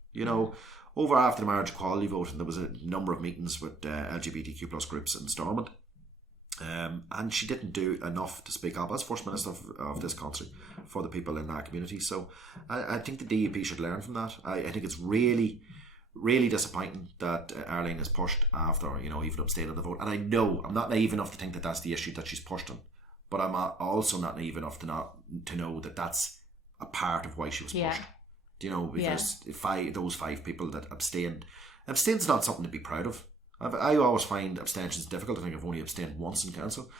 Over after the marriage equality vote, and there was a number of meetings with LGBTQ plus groups in Stormont, and she didn't do enough to speak up as First Minister of this country for the people in that community. So I think the DUP should learn from that. I think it's really, really disappointing that Arlene is pushed after, even abstaining on the vote. And I know, I'm not naive enough to think that that's the issue that she's pushed on, but I'm also not naive enough to know that that's a part of why she was pushed. Because those 5 people that abstain's not something to be proud of. I always find abstentions difficult. I think I've only abstained once in council,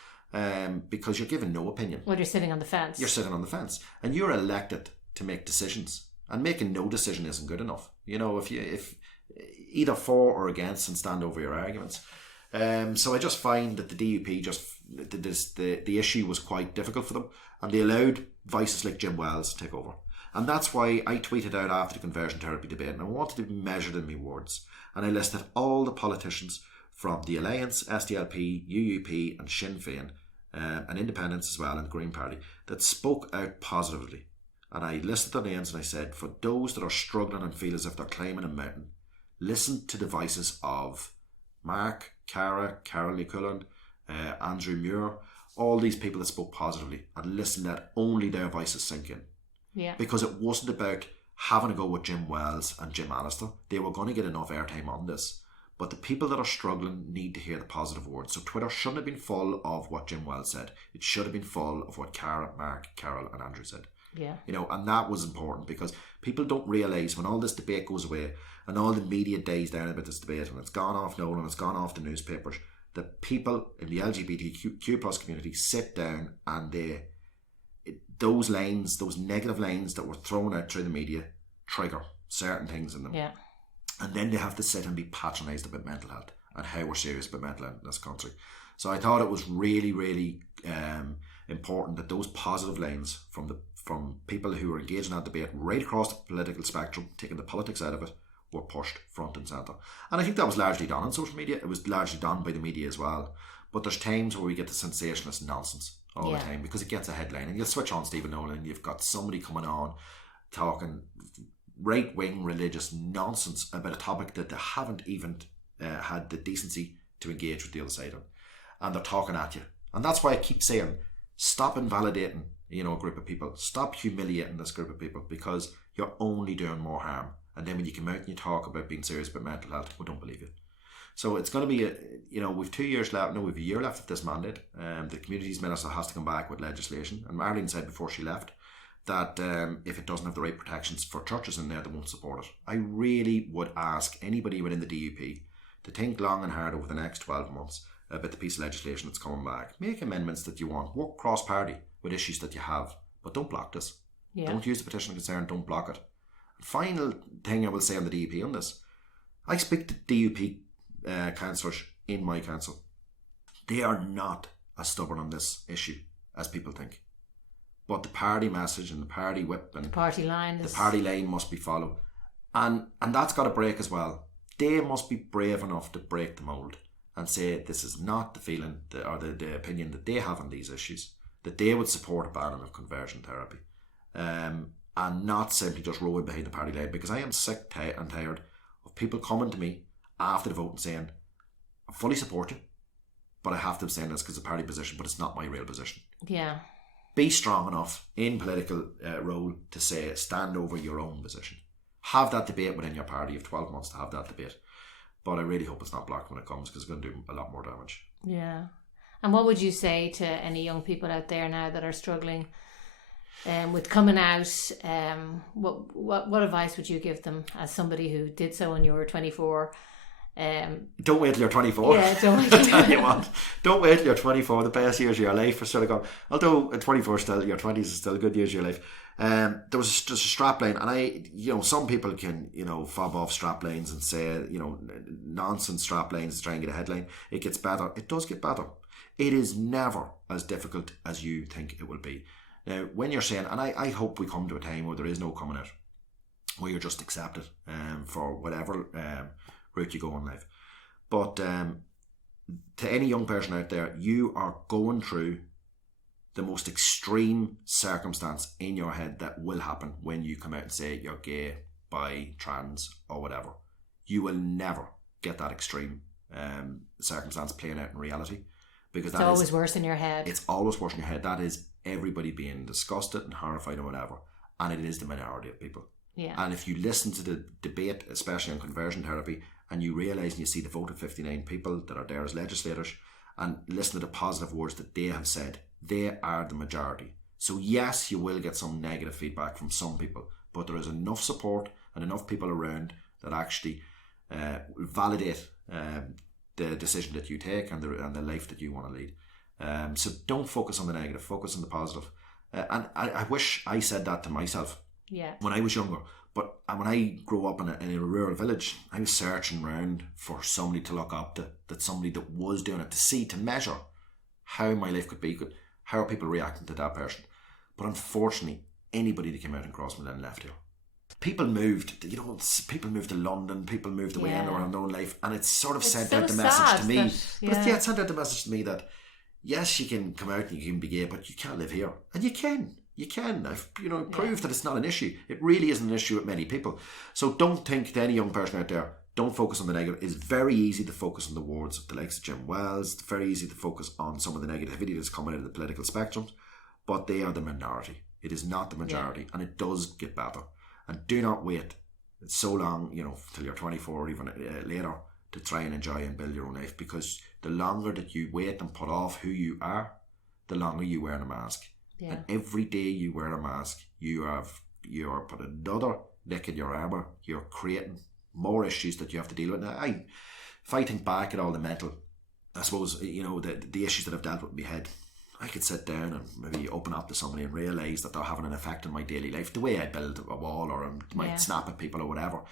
because you're given no opinion. Well, you're sitting on the fence. You're sitting on the fence, and you're elected to make decisions, and making no decision isn't good enough. If either for or against, and stand over your arguments. So I just find that the DUP the issue was quite difficult for them, and they allowed voices like Jim Wells to take over. And that's why I tweeted out after the conversion therapy debate, and I wanted to be measured in my words. And I listed all the politicians from the Alliance, SDLP, UUP and Sinn Féin, and Independents as well, and Green Party, that spoke out positively. And I listed their names and I said, for those that are struggling and feel as if they're climbing a mountain, listen to the voices of Mark, Carol Cullen, Andrew Muir, all these people that spoke positively, and listen, let only their voices sink in. Yeah. Because it wasn't about having to go with Jim Wells and Jim Allister. They were going to get enough airtime on this. But the people that are struggling need to hear the positive words. So Twitter shouldn't have been full of what Jim Wells said. It should have been full of what Cara, Mark, Carol and Andrew said. Yeah. You know, and that was important because people don't realise when all this debate goes away and all the media dies down about this debate and it's gone off Nolan and it's gone off the newspapers, that people in the LGBTQ plus community sit down and those lines, those negative lines that were thrown out through the media trigger certain things in them. Yeah. And then they have to sit and be patronised about mental health and how we're serious about mental health in this country. So I thought it was really, really important that those positive lines from people who were engaged in that debate right across the political spectrum, taking the politics out of it, were pushed front and centre. And I think that was largely done on social media. It was largely done by the media as well. But there's times where we get the sensationalist nonsense all the time because it gets a headline. And you'll switch on Stephen Nolan and you've got somebody coming on talking right-wing religious nonsense about a topic that they haven't even had the decency to engage with the other side on. And they're talking at you. And that's why I keep saying, stop invalidating, you know, a group of people. Stop humiliating this group of people because you're only doing more harm. And then when you come out and you talk about being serious about mental health, we don't believe you. So it's going to be, we've 2 years left. No, we've a year left of this mandate. The Communities Minister has to come back with legislation. And Marlene said before she left that if it doesn't have the right protections for churches in there, they won't support it. I really would ask anybody within the DUP to think long and hard over the next 12 months about the piece of legislation that's coming back. Make amendments that you want. Work cross-party with issues that you have. But don't block this. Yeah. Don't use the petition of concern. Don't block it. Final thing I will say on the DUP on this. I speak to DUP councillors in my council. They are not as stubborn on this issue as people think. But the party message and the party whip and the party line must be followed. And that's got to break as well. They must be brave enough to break the mould and say this is not the feeling or the opinion that they have on these issues, that they would support a banning of conversion therapy. And not simply just rowing behind the party line, because I am sick and tired of people coming to me after the vote and saying, I fully support you, but I have to abstain this because it's a party position, but it's not my real position. Yeah. Be strong enough in political role to say, stand over your own position. Have that debate within your party. You have 12 months to have that debate. But I really hope it's not blocked when it comes because it's going to do a lot more damage. Yeah. And what would you say to any young people out there now that are struggling with coming out? What advice would you give them as somebody who did so when you were 24? Don't wait till you're 24. Yeah, don't wait. I tell you what, don't wait till you're 24. The best years of your life are sort of gone. Although at 24 still, your 20s is still good years of your life. There was just a strap line, and some people can, fob off strap lines and say, nonsense strap lines to try and get a headline. It gets better. It does get better. It is never as difficult as you think it will be. Now, when you're saying, and I hope we come to a time where there is no coming out, where you're just accepted for whatever route you go in life. But to any young person out there, you are going through the most extreme circumstance in your head that will happen when you come out and say you're gay, bi, trans, or whatever. You will never get that extreme circumstance playing out in reality. Because it's always worse in your head. It's always worse in your head. That is everybody being disgusted and horrified or whatever. And it is the minority of people. Yeah. And if you listen to the debate, especially on conversion therapy, and you realise and you see the vote of 59 people that are there as legislators, and listen to the positive words that they have said, they are the majority. So yes, you will get some negative feedback from some people, but there is enough support and enough people around that actually validate the decision that you take and the life that you want to lead. So don't focus on the negative, focus on the positive. And I wish I said that to myself when I was younger. But when I grew up in a rural village, I was searching around for somebody to look up to, that somebody that was doing it, to measure how my life could be, how are people reacting to that person. But unfortunately, anybody that came out in Crossmaglen left here. People moved, people moved to London, people moved away in their own life, and it sort of sent out the message to me. It sent out the message to me that yes, you can come out and you can be gay, but you can't live here, and you can. I've proved that it's not an issue. It really isn't an issue with many people. So don't think to any young person out there, don't focus on the negative. It's very easy to focus on the words of the likes of Jim Wells. It's very easy to focus on some of the negativity that's coming out of the political spectrum, but they are the minority. It is not the majority, and it does get better. And do not wait so long, till you're 24 or even later to try and enjoy and build your own life, because the longer that you wait and put off who you are, the longer you wear a mask. Yeah. And every day you wear a mask, you are put another nick in your armour. You're creating more issues that you have to deal with. Now, if I think back at all the mental, I suppose, the issues that I've dealt with in my head, I could sit down and maybe open up to somebody and realise that they're having an effect on my daily life, the way I build a wall or I might snap at people or whatever.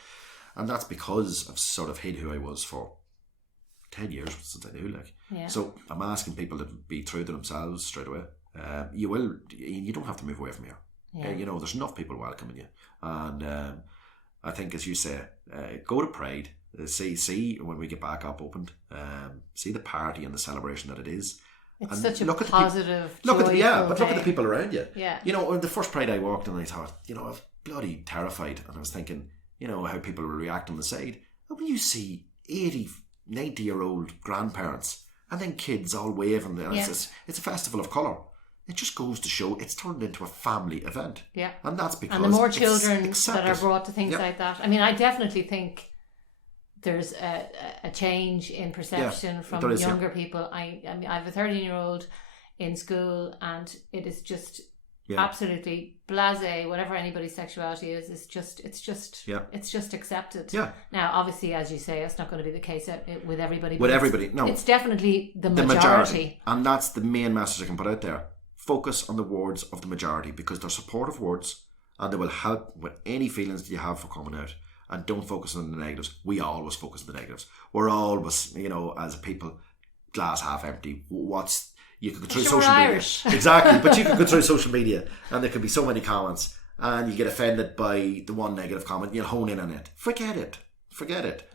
And that's because I've sort of hid who I was for 10 years since I knew. So I'm asking people to be true to themselves straight away. You don't have to move away from here. There's enough people welcoming you. And I think, as you say, go to Pride, see when we get back up opened, see the party and the celebration that it is. It's and such a look positive, look at the day. people around you. Yeah. On the first Pride I walked and I thought, I was bloody terrified, and I was thinking, how people will react on the side. And when you see 80, 90-year-old grandparents and then kids all waving, and it's a festival of colour. It just goes to show it's turned into a family event. Yeah. And that's because and the more children accepted. that are brought to things like that. I mean, I definitely think there's a change in perception from younger people. I mean, I have a 13-year-old in school, and it is just absolutely blasé. Whatever anybody's sexuality is, it's just accepted. Yeah. Now, obviously, as you say, it's not going to be the case with everybody. With everybody, no. It's definitely the majority. And that's the main message I can put out there. Focus on the words of the majority, because they're supportive words and they will help with any feelings that you have for coming out. And don't focus on the negatives. We always focus on the negatives. We're always, as a people, glass half empty. You could go through social media. Exactly, but you could go through social media and there could be so many comments and you get offended by the one negative comment, you'll hone in on it. Forget it.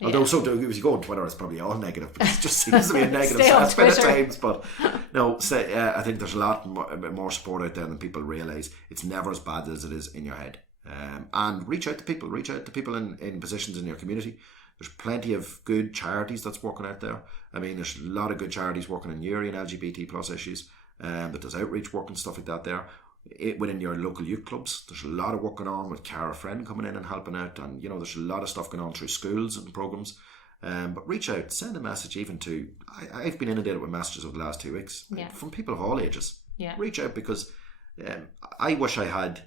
Yeah. Although if you go on Twitter, it's probably all negative, but it just seems to be a negative aspect at times. But no, I think there's a lot more support out there than people realise. It's never as bad as it is in your head. And reach out to people in positions in your community. There's plenty of good charities that's working out there. I mean, there's a lot of good charities working in URI and LGBT plus issues, but there's outreach work and stuff like that there. Within your local youth clubs, there's a lot of work going on with Cara Friend coming in and helping out, and there's a lot of stuff going on through schools and programs. But reach out, send a message even to. I've been inundated with messages over the last 2 weeks from people of all ages. Yeah. Reach out, because I wish I had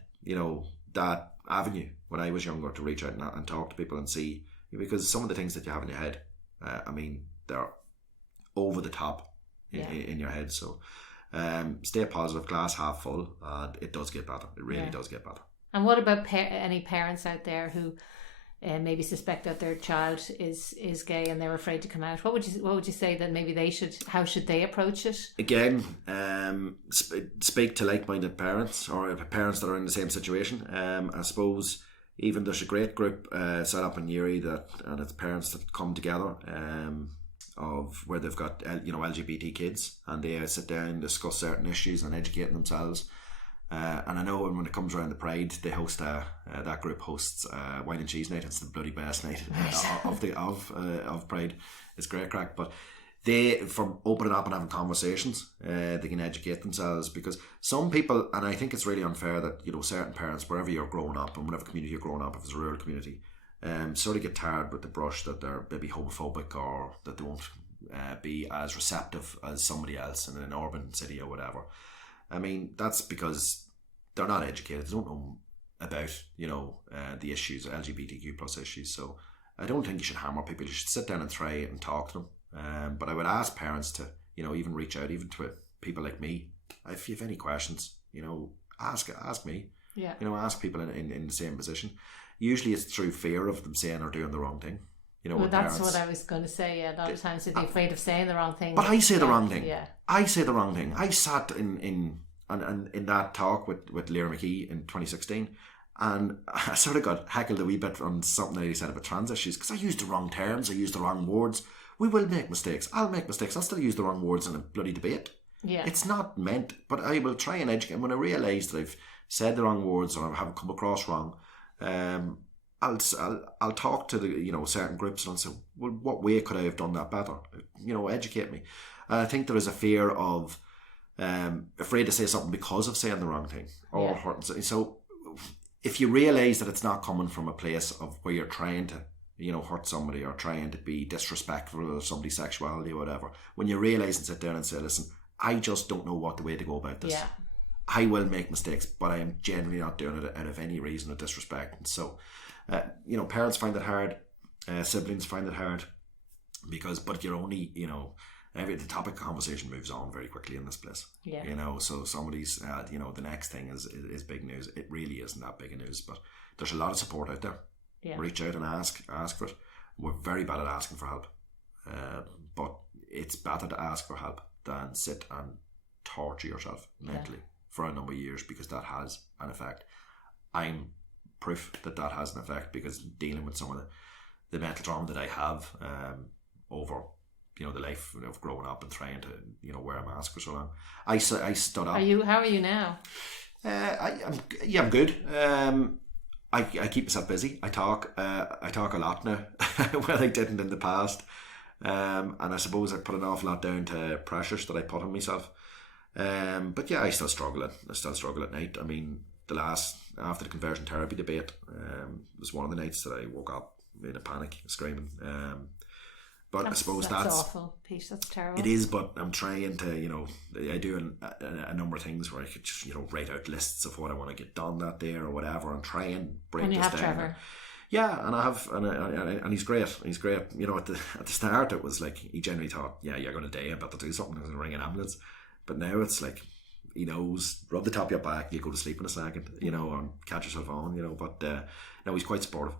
that avenue when I was younger to reach out and talk to people and see, because some of the things that you have in your head, they're over the top in your head. So stay positive, glass half full, and it does get better. It really does get better. And what about any parents out there who maybe suspect that their child is gay and they're afraid to come out? What would you say that maybe how should they approach it? Again, speak to like-minded parents or parents that are in the same situation. I suppose even there's a great group set up in URI and it's parents that come together of where they've got LGBT kids, and they sit down and discuss certain issues and educating themselves. And I know when it comes around the Pride, they host that group hosts wine and cheese night. It's the bloody best night of Pride. It's great crack. But they, from opening up and having conversations, they can educate themselves, because some people, and I think it's really unfair that certain parents, wherever you're growing up and whatever community you're growing up, if it's a rural community, sort of get tarred with the brush that they're maybe homophobic or that they won't be as receptive as somebody else in an urban city or whatever. I mean, that's because they're not educated. They don't know about, the issues, LGBTQ plus issues. So I don't think you should hammer people. You should sit down and try and talk to them. But I would ask parents to, even reach out, even to people like me. If you have any questions, ask me. Yeah. Ask people in the same position. Usually it's through fear of them saying or doing the wrong thing. Well, that's parents. What I was going to say. Yeah, a lot of times they're afraid of saying the wrong thing. But I say the wrong thing. Yeah. I say the wrong thing. I sat in that talk with Lyra McKee in 2016, and I sort of got heckled a wee bit on something that he said about trans issues, because I used the wrong terms, I used the wrong words. We will make mistakes. I'll make mistakes. I'll still use the wrong words in a bloody debate. Yeah. It's not meant, but I will try and educate. When I realise that I've said the wrong words or I haven't come across wrong, I'll talk to the certain groups and I'll say, well, what way could I have done that better? Educate me. And I think there is a fear of afraid to say something because of saying the wrong thing or hurting. So if you realise that it's not coming from a place of where you're trying to hurt somebody or trying to be disrespectful of somebody's sexuality or whatever, when you realise and sit down and say, listen, I just don't know what the way to go about this. Yeah. I will make mistakes, but I am generally not doing it out of any reason of disrespect. And so, parents find it hard, siblings find it hard, but you're only, the topic of conversation moves on very quickly in this place. Yeah. So somebody's, the next thing is big news. It really isn't that big a news, but there's a lot of support out there. Yeah. Reach out and ask for it. We're very bad at asking for help, but it's better to ask for help than sit and torture yourself mentally for a number of years, because that has an effect. I'm proof that has an effect, because dealing with some of the mental trauma that I have over the life of growing up and trying to wear a mask for so long, I stood up. How are you now? I'm good. I keep myself busy. I talk a lot now, when I didn't in the past, and I suppose I put an awful lot down to pressures that I put on myself. But yeah, I still struggle at night. I mean, after the conversion therapy debate, was one of the nights that I woke up in a panic, screaming. But I suppose that's awful, Pete. That's terrible. It is, but I'm trying to, I do a number of things where I could just, write out lists of what I want to get done that day or whatever, and try and break this down. And you have Trevor. Yeah, and I have, and he's great. He's great. At the start, it was like he generally thought, yeah, you're going to die, I better do something, I'm going to ring an ambulance. But now it's like, he knows, rub the top of your back, you go to sleep in a second, and catch yourself on, But no, he's quite supportive.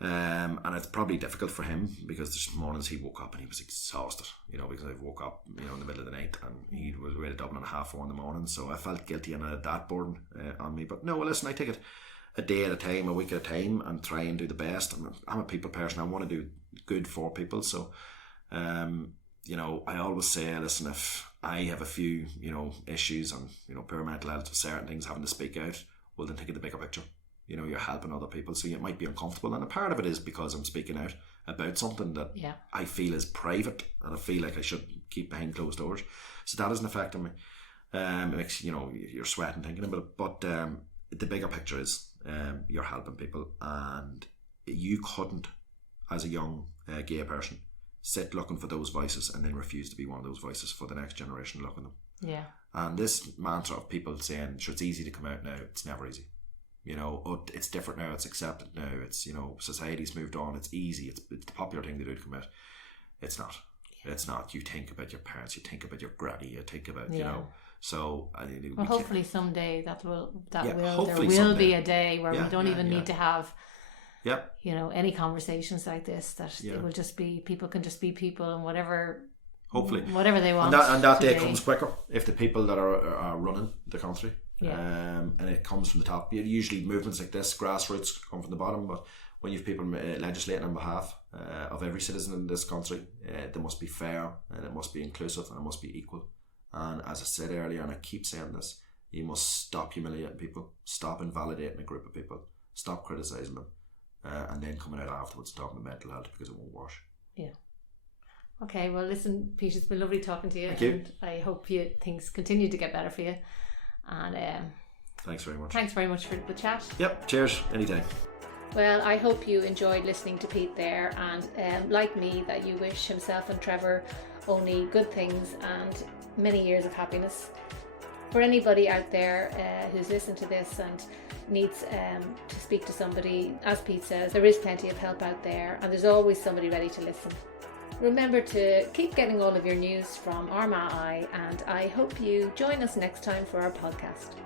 And it's probably difficult for him, because there's mornings he woke up and he was exhausted, because I woke up, in the middle of the night, and he was away to Dublin at 4:30 in the morning. So I felt guilty and I had that burden on me. But no, listen, I take it a day at a time, a week at a time, and try and do the best. I'm a people person. I want to do good for people. So, I always say, listen, if I have a few, issues and, poor mental health, certain things, having to speak out, well, then take it the bigger picture. You're helping other people, so it might be uncomfortable. And a part of it is because I'm speaking out about something that I feel is private, and I feel like I should keep behind closed doors. So that is an effect on me. It makes, you're sweating thinking about it. But the bigger picture is you're helping people, and you couldn't, as a young gay person, sit looking for those voices and then refuse to be one of those voices for the next generation looking at them. Yeah. And this mantra of people saying, sure, it's easy to come out now, it's never easy. It's different now, it's accepted now, it's, society's moved on, it's easy, it's the popular thing to do to come out. It's not. It's not. You think about your parents, you think about your granny, you think about, so hopefully someday there will be a day where we don't even need to have any conversations like this, that it will just be, people can just be people, and whatever they want, and that day comes quicker if the people that are running the country. And it comes from the top. Usually movements like this, grassroots, come from the bottom, but when you have people legislating on behalf of every citizen in this country, they must be fair, and it must be inclusive, and it must be equal. And as I said earlier, and I keep saying this, you must stop humiliating people, stop invalidating a group of people, stop criticising them, and then coming out afterwards talking about mental health, because it won't wash. Yeah. Okay, well listen, Pete, it's been lovely talking to you. Thank you. And I hope things continue to get better for you. And thanks very much. Thanks very much for the chat. Yep, cheers, anytime. Well, I hope you enjoyed listening to Pete there, and like me, that you wish himself and Trevor only good things and many years of happiness. For anybody out there who's listened to this and needs to speak to somebody, as Pete says, there is plenty of help out there, and there's always somebody ready to listen. Remember to keep getting all of your news from Armagh I, and I hope you join us next time for our podcast.